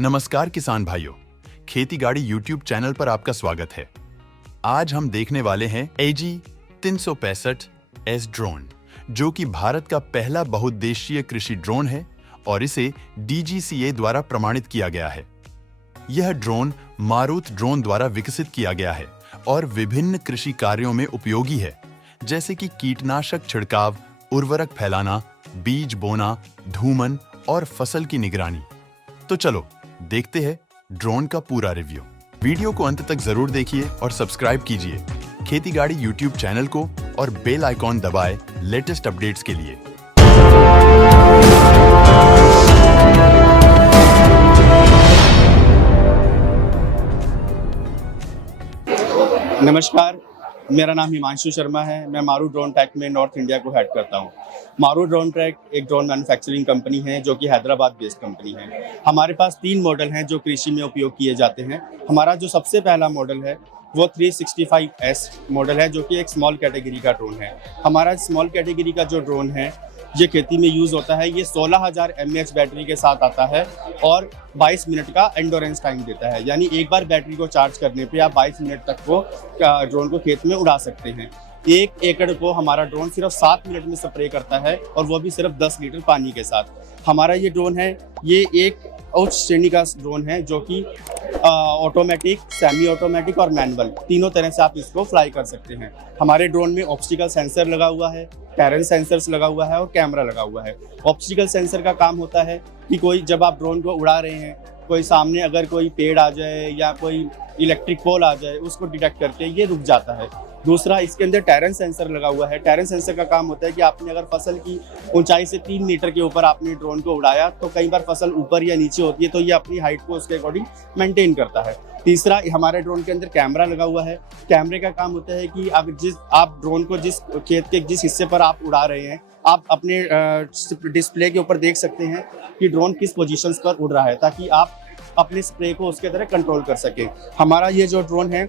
नमस्कार किसान भाइयों, खेती गाड़ी यूट्यूब चैनल पर आपका स्वागत है। आज हम देखने वाले हैं AG 365S ड्रोन, जो कि भारत का पहला बहुउद्देशीय कृषि ड्रोन है और इसे DGCA द्वारा प्रमाणित किया गया है। यह ड्रोन मारुत ड्रोन द्वारा विकसित किया गया है और विभिन्न कृषि कार्यों में उपयोगी है, जैसे कि कीटनाशक छिड़काव, उर्वरक फैलाना, बीज बोना, धूमन और फसल की निगरानी। तो चलो देखते हैं ड्रोन का पूरा रिव्यू। वीडियो को अंत तक जरूर देखिए और सब्सक्राइब कीजिए खेती गाड़ी यूट्यूब चैनल को और बेल आइकॉन दबाएं लेटेस्ट अपडेट्स के लिए। नमस्कार, मेरा नाम हिमांशु शर्मा है। मैं मारुत ड्रोन टेक में नॉर्थ इंडिया को हेड करता हूँ। मारुत ड्रोन टेक एक ड्रोन मैन्युफैक्चरिंग कंपनी है जो कि हैदराबाद बेस्ड कंपनी है। हमारे पास 3 मॉडल हैं जो कृषि में उपयोग किए जाते हैं। हमारा जो सबसे पहला मॉडल है वो 365S मॉडल है, जो कि एक स्मॉल कैटेगरी का ड्रोन है। हमारा स्मॉल कैटेगरी का जो ड्रोन है ये खेती में यूज़ होता है। ये 16,000 mAh बैटरी के साथ आता है और 22 मिनट का एंडोरेंस टाइम देता है, यानी एक बार बैटरी को चार्ज करने पे आप 22 मिनट तक को ड्रोन को खेत में उड़ा सकते हैं। 1 एकड़ को हमारा ड्रोन सिर्फ 7 मिनट में स्प्रे करता है और वो भी सिर्फ 10 लीटर पानी के साथ। हमारा ये ड्रोन है, ये एक उच्च श्रेणी का ड्रोन है जो कि ऑटोमेटिक, सेमी ऑटोमेटिक और मैनुअल तीनों तरह से आप इसको फ्लाई कर सकते हैं। हमारे ड्रोन में ऑप्टिकल सेंसर लगा हुआ है, टेरेन सेंसर्स लगा हुआ है और कैमरा लगा हुआ है। ऑप्टिकल सेंसर का काम होता है कि कोई जब आप ड्रोन को उड़ा रहे हैं, कोई सामने अगर कोई पेड़ आ जाए या कोई इलेक्ट्रिक पोल आ जाए, उसको डिटेक्ट करके ये रुक जाता है। दूसरा, इसके अंदर टेरेन सेंसर लगा हुआ है। टेरेन सेंसर का काम होता है कि आपने अगर फसल की ऊंचाई से 3 मीटर के ऊपर आपने ड्रोन को उड़ाया तो कई बार फसल ऊपर या नीचे होती है, तो ये अपनी हाइट को उसके अकॉर्डिंग मेंटेन करता है। तीसरा, हमारे ड्रोन के अंदर कैमरा लगा हुआ है। कैमरे का काम होता है कि आप ड्रोन को जिस खेत के जिस हिस्से पर आप उड़ा रहे हैं, आप अपने डिस्प्ले के ऊपर देख सकते हैं कि ड्रोन किस पोजीशंस पर उड़ रहा है, ताकि आप अपने स्प्रे को उसके तरह कंट्रोल कर सकें। हमारा ये जो ड्रोन है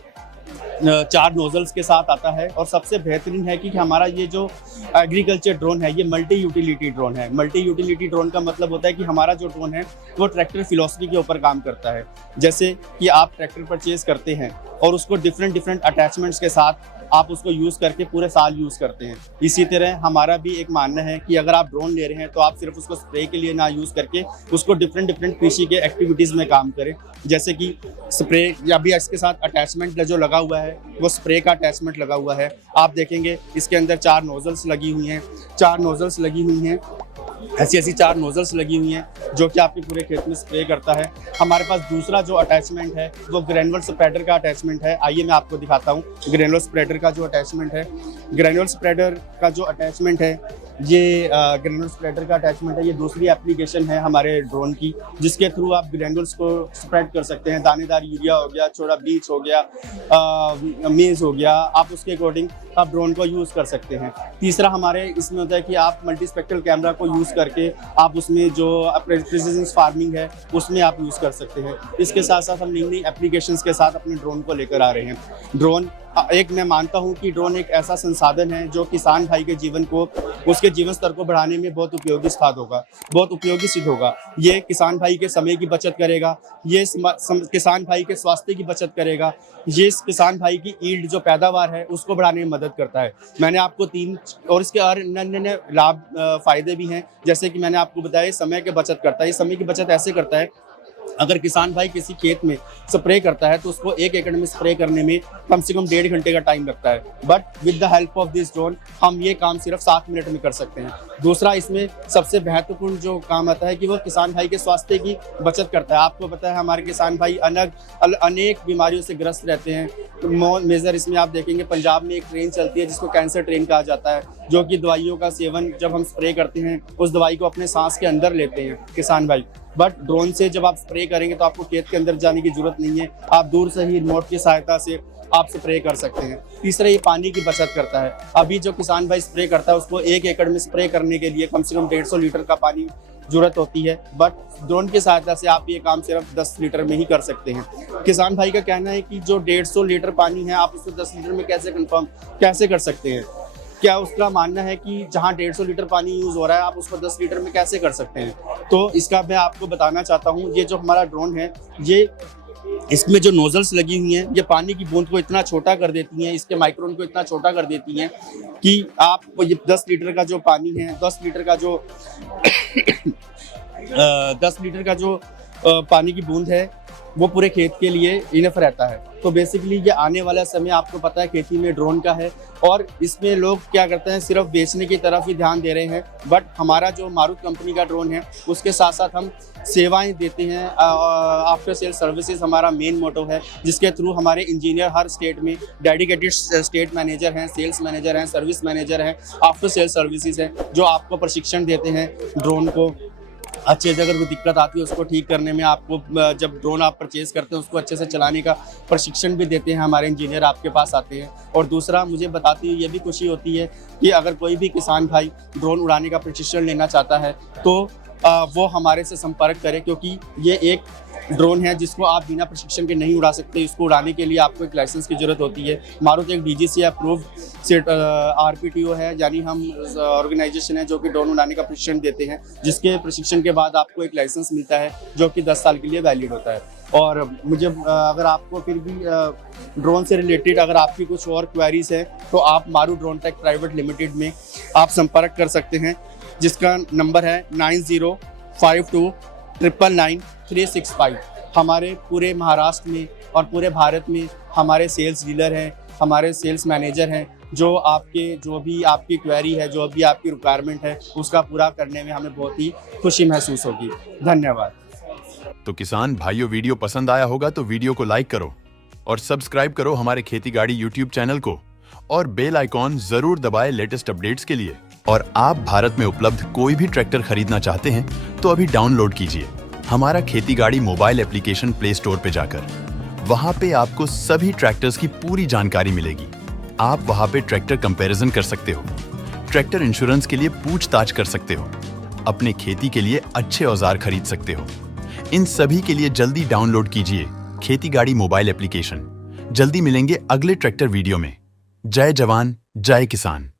4 नोजल्स के साथ आता है और सबसे बेहतरीन है कि हमारा ये जो एग्रीकल्चर ड्रोन है ये मल्टी यूटिलिटी ड्रोन है। मल्टी यूटिलिटी ड्रोन का मतलब होता है कि हमारा जो ड्रोन है वो ट्रैक्टर फिलॉसफी के ऊपर काम करता है। जैसे कि आप ट्रैक्टर परचेज करते हैं और उसको डिफरेंट अटैचमेंट्स के साथ आप उसको यूज़ करके पूरे साल यूज़ करते हैं। इसी तरह हमारा भी एक मानना है कि अगर आप ड्रोन ले रहे हैं तो आप सिर्फ उसको स्प्रे के लिए ना यूज़ करके उसको डिफरेंट कृषि के एक्टिविटीज़ में काम करें। जैसे कि स्प्रे या भी इसके साथ अटैचमेंट जो लगा हुआ है वो स्प्रे का अटैचमेंट लगा हुआ है। आप देखेंगे इसके अंदर 4 नोजल्स लगी हुई हैं, 4 नोजल्स लगी हुई हैं, ऐसी 4 नोजल्स लगी हुई हैं जो कि आपके पूरे खेत में स्प्रे करता है। हमारे पास दूसरा जो अटैचमेंट है वो ग्रैनुअल स्प्रेडर का अटैचमेंट है। आइए मैं आपको दिखाता हूँ ग्रैनुअल स्प्रेडर का जो अटैचमेंट है। ग्रैनुअल स्प्रेडर का जो अटैचमेंट है ये ग्रैनुअल स्प्रेडर का अटैचमेंट है। ये दूसरी एप्लीकेशन है हमारे ड्रोन की, जिसके थ्रू आप ग्रैनुअल्स को स्प्रेड कर सकते हैं। दानेदार यूरिया हो गया, छोटा बीज हो गया, मेज हो गया, आप उसके अकॉर्डिंग आप ड्रोन को यूज़ कर सकते हैं। तीसरा हमारे इसमें होता है कि आप मल्टीस्पेक्ट्रल कैमरा को यूज़ करके आप उसमें जो प्रिसिजन फार्मिंग है उसमें आप यूज़ कर सकते हैं। इसके साथ साथ हम नई एप्लीकेशंस के साथ अपने ड्रोन को लेकर आ रहे हैं। ड्रोन मैं मानता हूं कि ड्रोन एक ऐसा संसाधन है जो किसान भाई के जीवन को, उसके जीवन स्तर को बढ़ाने में बहुत उपयोगी सिद्ध होगा। ये किसान भाई के समय की बचत करेगा, ये किसान भाई के स्वास्थ्य की बचत करेगा, ये किसान भाई की ईल्ड जो पैदावार है उसको बढ़ाने में मदद करता है। मैंने आपको 3 और इसके और अन्य लाभ फायदे भी हैं, जैसे कि मैंने आपको बताया समय की बचत करता है। ये समय की बचत ऐसे करता है, अगर किसान भाई किसी खेत में स्प्रे करता है तो उसको 1 एकड़ में स्प्रे करने में कम से कम 1.5 घंटे का टाइम लगता है, but with the help of this drone हम ये काम सिर्फ 7 मिनट में कर सकते हैं। दूसरा, इसमें सबसे महत्वपूर्ण जो काम आता है कि वो किसान भाई के स्वास्थ्य की बचत करता है। आपको पता है हमारे किसान भाई अनेक बीमारियों से ग्रस्त रहते हैं। मेजर इसमें आप देखेंगे पंजाब में एक ट्रेन चलती है जिसको कैंसर ट्रेन कहा जाता है, जो कि दवाइयों का सेवन जब हम स्प्रे करते हैं उस दवाई को अपने सांस के अंदर लेते हैं किसान भाई। बट ड्रोन से जब आप स्प्रे करेंगे तो आपको खेत के अंदर जाने की जरूरत नहीं है, आप दूर से ही रिमोट की सहायता से आप स्प्रे कर सकते हैं। तीसरा, ये पानी की बचत करता है। अभी जो किसान भाई स्प्रे करता है उसको 1 एकड़ में स्प्रे करने के लिए कम से कम 150 लीटर का पानी जरूरत होती है, बट ड्रोन की सहायता से आप ये काम सिर्फ 10 लीटर में ही कर सकते हैं। किसान भाई का कहना है कि जो 150 लीटर पानी है आप उसको 10 लीटर में कैसे कर सकते हैं। क्या उसका मानना है कि जहाँ 150 लीटर पानी यूज़ हो रहा है आप उसको 10 लीटर में कैसे कर सकते हैं। तो इसका मैं आपको बताना चाहता हूँ, ये जो हमारा ड्रोन है, ये इसमें जो नोजल्स लगी हुई हैं ये पानी की बूंद को इतना छोटा कर देती हैं, इसके माइक्रोन को इतना छोटा कर देती हैं कि आप ये 10 लीटर का जो पानी है, 10 लीटर का जो 10 लीटर का जो पानी की बूंद है वो पूरे खेत के लिए इनफ रहता है। तो बेसिकली ये आने वाला समय आपको पता है खेती में ड्रोन का है, और इसमें लोग क्या करते हैं, सिर्फ बेचने की तरफ ही ध्यान दे रहे हैं। बट हमारा जो मारुत कंपनी का ड्रोन है उसके साथ साथ हम सेवाएं देते हैं। आफ्टर सेल सर्विसेज हमारा मेन मोटो है, जिसके थ्रू हमारे इंजीनियर हर स्टेट में डेडिकेटेड स्टेट मैनेजर हैं, सेल्स मैनेजर हैं, सर्विस मैनेजर हैं, आफ्टर सेल सर्विसेज हैं, जो आपको प्रशिक्षण देते हैं ड्रोन को अच्छे से। अगर कोई दिक्कत आती है उसको ठीक करने में, आपको जब ड्रोन आप परचेज़ करते हैं उसको अच्छे से चलाने का प्रशिक्षण भी देते हैं, हमारे इंजीनियर आपके पास आते हैं। और दूसरा, मुझे बताती हुई ये भी खुशी होती है कि अगर कोई भी किसान भाई ड्रोन उड़ाने का प्रशिक्षण लेना चाहता है तो वो हमारे से संपर्क करे, क्योंकि ये एक ड्रोन है जिसको आप बिना प्रशिक्षण के नहीं उड़ा सकते। इसको उड़ाने के लिए आपको एक लाइसेंस की ज़रूरत होती है। मारुत एक DGC अप्रूव्ड सेट RPTO है, यानी हम ऑर्गेनाइजेशन है जो कि ड्रोन उड़ाने का प्रशिक्षण देते हैं, जिसके प्रशिक्षण के बाद आपको एक लाइसेंस मिलता है जो कि 10 साल के लिए वैलिड होता है। और मुझे अगर आपको फिर भी ड्रोन से रिलेटेड अगर आपकी कुछ और क्वेरीज है तो आप मारू ड्रोन टेक प्राइवेट लिमिटेड में आप संपर्क कर सकते हैं, जिसका नंबर है 9052999365। हमारे पूरे महाराष्ट्र में और पूरे भारत में हमारे सेल्स डीलर हैं, हमारे सेल्स मैनेजर हैं, जो भी आपकी क्वेरी है, जो भी आपकी रिक्वायरमेंट है, उसका पूरा करने में हमें बहुत ही खुशी महसूस होगी। धन्यवाद। तो किसान भाइयों, वीडियो पसंद आया होगा तो वीडियो को लाइक करो और सब्सक्राइब करो हमारे खेती गाड़ी यूट्यूब चैनल को, और बेल आइकॉन जरूर दबाएं लेटेस्ट अपडेट्स के लिए। और आप भारत में उपलब्ध कोई भी ट्रैक्टर खरीदना चाहते हैं तो अभी डाउनलोड कीजिए हमारा खेती गाड़ी मोबाइल एप्लीकेशन प्ले स्टोर पे जाकर। वहां पे आपको सभी ट्रैक्टर्स की पूरी जानकारी मिलेगी। आप वहां पे ट्रैक्टर कंपैरिजन कर सकते हो, ट्रैक्टर इंश्योरेंस के लिए पूछताछ कर सकते हो, अपने खेती के लिए अच्छे औजार खरीद सकते हो। इन सभी के लिए जल्दी डाउनलोड कीजिए खेती गाड़ी मोबाइल एप्लीकेशन। जल्दी मिलेंगे अगले ट्रैक्टर वीडियो में। जय जवान, जय किसान।